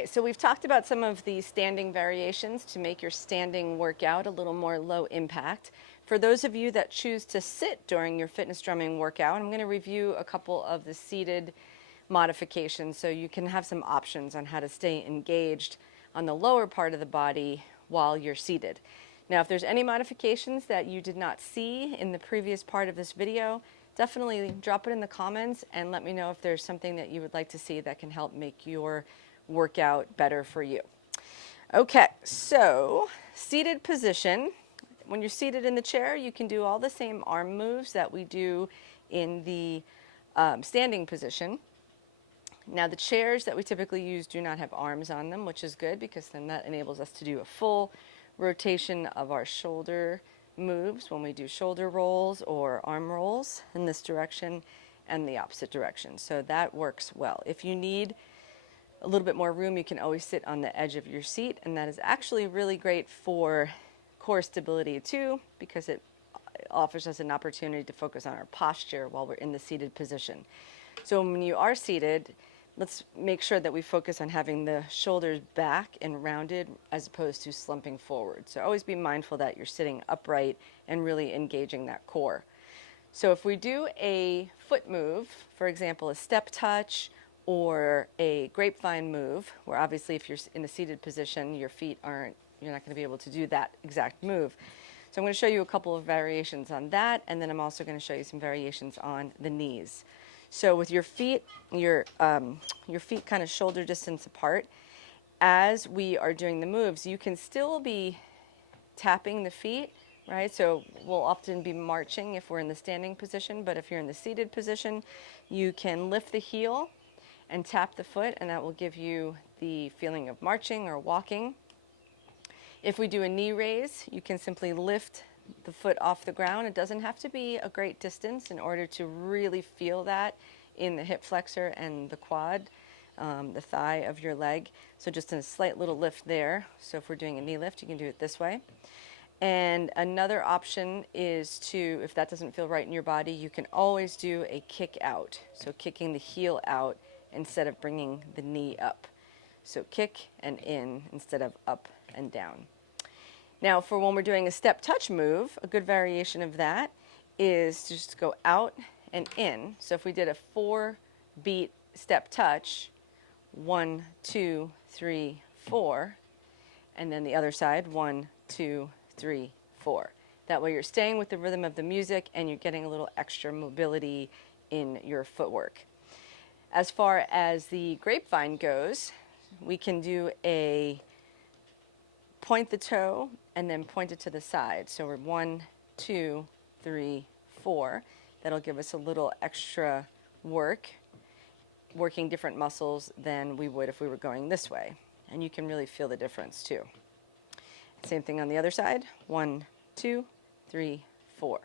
Okay, so we've talked about some of the standing variations to make your standing workout a little more low impact. For those of you that choose to sit during your fitness drumming workout, I'm going to review a couple of the seated modifications so you can have some options on how to stay engaged on the lower part of the body while you're seated. Now, if there's any modifications that you did not see in the previous part of this video, definitely drop it in the comments and let me know if there's something that you would like to see that can help make your workout better for you. Okay, so seated position. When you're seated in the chair, you can do all the same arm moves that we do in the standing position. Now, the chairs that we typically use do not have arms on them, which is good because then that enables us to do a full rotation of our shoulder moves when we do shoulder rolls or arm rolls in this direction and the opposite direction. So that works well. If you need a little bit more room, you can always sit on the edge of your seat, and that is actually really great for core stability too, because it offers us an opportunity to focus on our posture while we're in the seated position. So when you are seated, let's make sure that we focus on having the shoulders back and rounded as opposed to slumping forward. So always be mindful that you're sitting upright and really engaging that core. So if we do a foot move, for example, a step touch or a grapevine move, where obviously if you're in a seated position, your feet aren't, you're not going to be able to do that exact move. So I'm going to show you a couple of variations on that, and then I'm also going to show you some variations on the knees. So with your feet kind of shoulder distance apart, as we are doing the moves, you can still be tapping the feet, right? So we'll often be marching if we're in the standing position, but if you're in the seated position, you can lift the heel and tap the foot, and that will give you the feeling of marching or walking. If we do a knee raise, you can simply lift the foot off the ground. It doesn't have to be a great distance in order to really feel that in the hip flexor and the quad, the thigh of your leg. So just a slight little lift there. So if we're doing a knee lift, you can do it this way. And another option is to, if that doesn't feel right in your body, you can always do a kick out. So kicking the heel out instead of bringing the knee up. So kick and in instead of up and down. Now for when we're doing a step touch move, a good variation of that is to just go out and in. So if we did a 4-beat step touch, 1, 2, 3, 4, and then the other side, 1, 2, 3, 4. That way you're staying with the rhythm of the music and you're getting a little extra mobility in your footwork. As far as the grapevine goes, we can do a point the toe and then point it to the side. So we're 1, 2, 3, 4. That'll give us a little extra working different muscles than we would if we were going this way. And you can really feel the difference too. Same thing on the other side. 1, 2, 3, 4.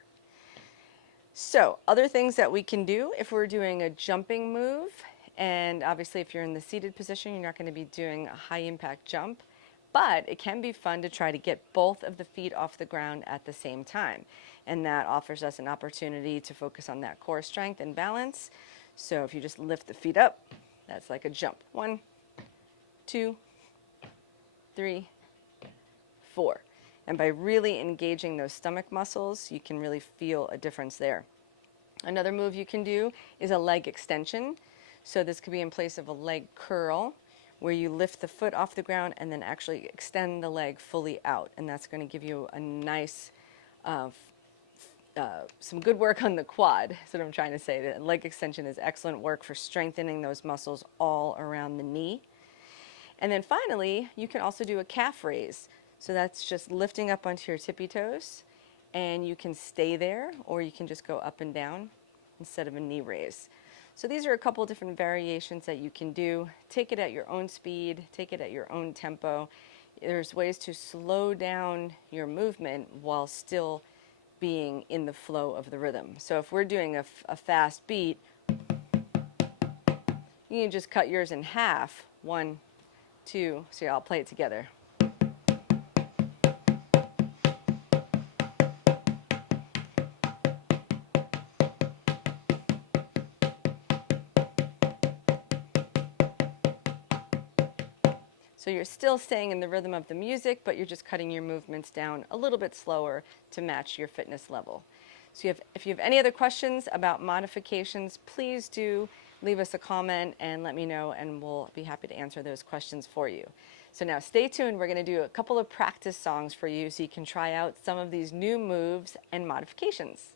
So other things that we can do if we're doing a jumping move, and obviously if you're in the seated position, you're not going to be doing a high impact jump, but it can be fun to try to get both of the feet off the ground at the same time. And that offers us an opportunity to focus on that core strength and balance. So if you just lift the feet up, that's like a jump. 1, 2, 3, 4. And by really engaging those stomach muscles, you can really feel a difference there. Another move you can do is a leg extension. So this could be in place of a leg curl, where you lift the foot off the ground and then actually extend the leg fully out. And that's going to give you a nice, some good work on the quad. That's what I'm trying to say. The leg extension is excellent work for strengthening those muscles all around the knee. And then finally, you can also do a calf raise. So that's just lifting up onto your tippy toes, and you can stay there, or you can just go up and down instead of a knee raise. So these are a couple different variations that you can do. Take it at your own speed, take it at your own tempo. There's ways to slow down your movement while still being in the flow of the rhythm. So if we're doing a fast beat, you can just cut yours in half. 1, 2, so I'll play it together. So you're still staying in the rhythm of the music, but you're just cutting your movements down a little bit slower to match your fitness level. So if you have any other questions about modifications, please do leave us a comment and let me know, and we'll be happy to answer those questions for you. So now stay tuned. We're going to do a couple of practice songs for you so you can try out some of these new moves and modifications.